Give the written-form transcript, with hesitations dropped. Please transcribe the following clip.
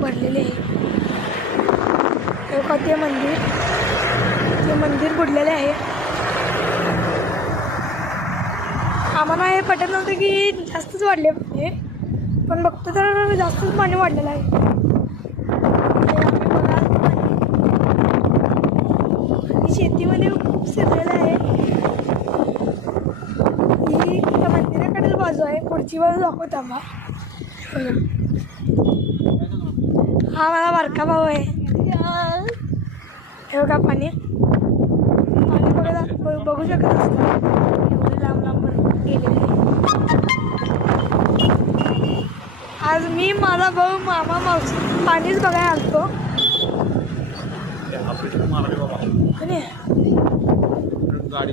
भरलेले आहे. ते मंदिर बुडलेले आहे. आम्हाला हे पटत नव्हतं की जास्तच वाढले पाणी, पण बघतो तर जास्तच पाणी वाढलेलं आहे. आणि शेतीमध्ये खूप शिरलेलं आहे. ही त्या मंदिराकडेच बाजू आहे. पुढची बाजू दाखवत आम्हा. हा माझा बारका भाऊ आहे. हे बघा पाणी बघू शकत असतं. एवढे लांब लांब गेलेले. आज मी, माझा भाऊ, मामा, मावशी पाणीच बघायला आलतो. गाडी